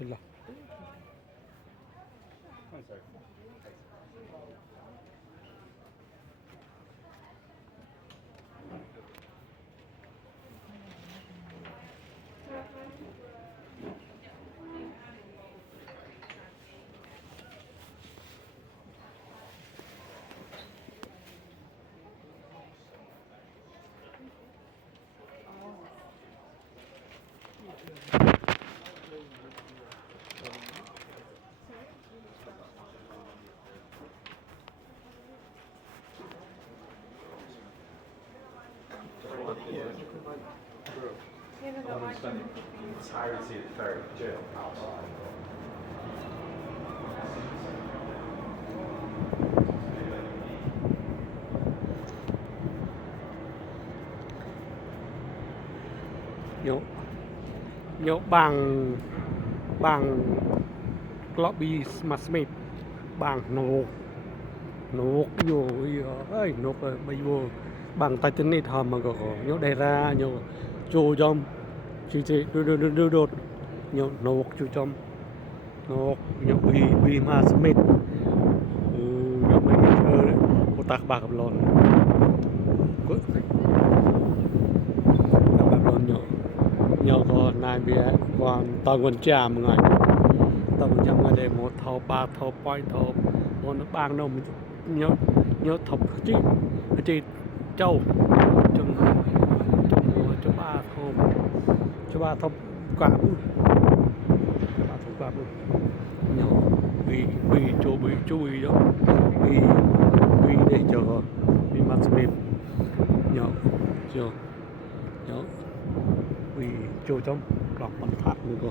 ಇಲ್ಲ Spending the entirety of the ferry journey outside. nhổ nhổ bằng Globby Smith bằng nốt vô ấy nốt bây vô bằng Titanic hòm mà có nhổ đề ra nhổ chô trong chị đột nhổ nốt chô trong nốt nhổ bị mà Smith nhổ mấy cái đấy cô tạc bạc gặp lon tạc bạc lon nhổ còn nai bia còn tao còn chả một ngày tao còn chả ngày để một thầu ba thầu poi thầu còn nó bang đâu mình nhớ thọc chị châu trong cho ba thọc quả nhớ bị chỗ bị đó bị để chờ bị mặt mềm nhớ bị chỗ trong lọc bắn phát nữa cơ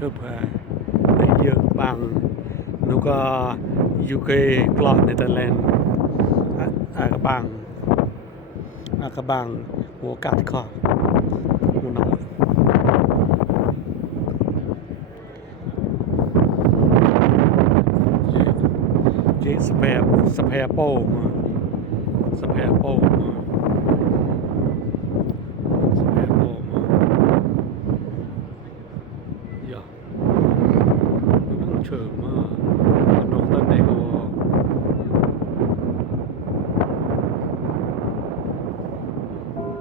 chụp bây giờ bằng nó có UK Cloud Netherlands các bằng của cát cỏ một năm chế spare pole giờ nó trường mà nó tên này của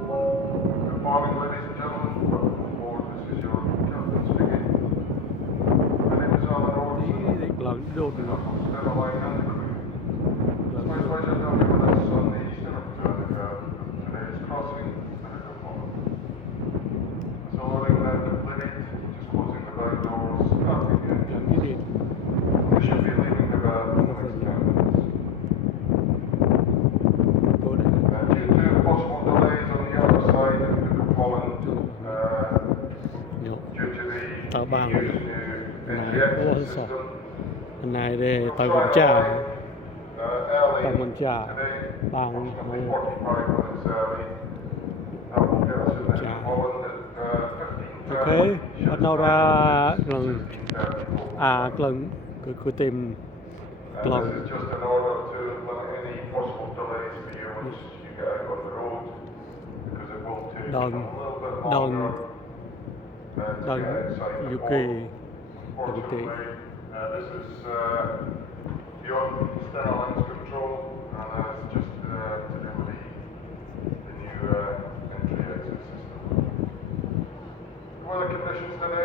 Morning, ladies and gentlemen. Welcome aboard. This is your captain speaking. My name is Alan Robertson. đi lần đột nữa Stella Line and the crew. It's my pleasure to have you with us on the eastern of today's crossing at Capone. So loading that completed, just closing the back doors, starting the lần engines. cái gì We should be leaving the in the next 10 minutes. cô đây Due to possible delays on the other side of the Capone, nhớ due to the tao bằng EU's new entry exit system, này để tao cũng trả early tao cũng trả today, bằng approximately một 45 minutes early. That will get us in Chà. Holland at ok 15:30. bắt đầu ra lần 15:30. lần cứ tìm And lần this is just in order to limit any possible delays for you once you get out on the road, because it will take a Done. little bit Done. longer to Done. get inside the UK port. everything. Unfortunately, this is beyond Stella Line's control, and it's just to do with the new entry exit system. The weather conditions today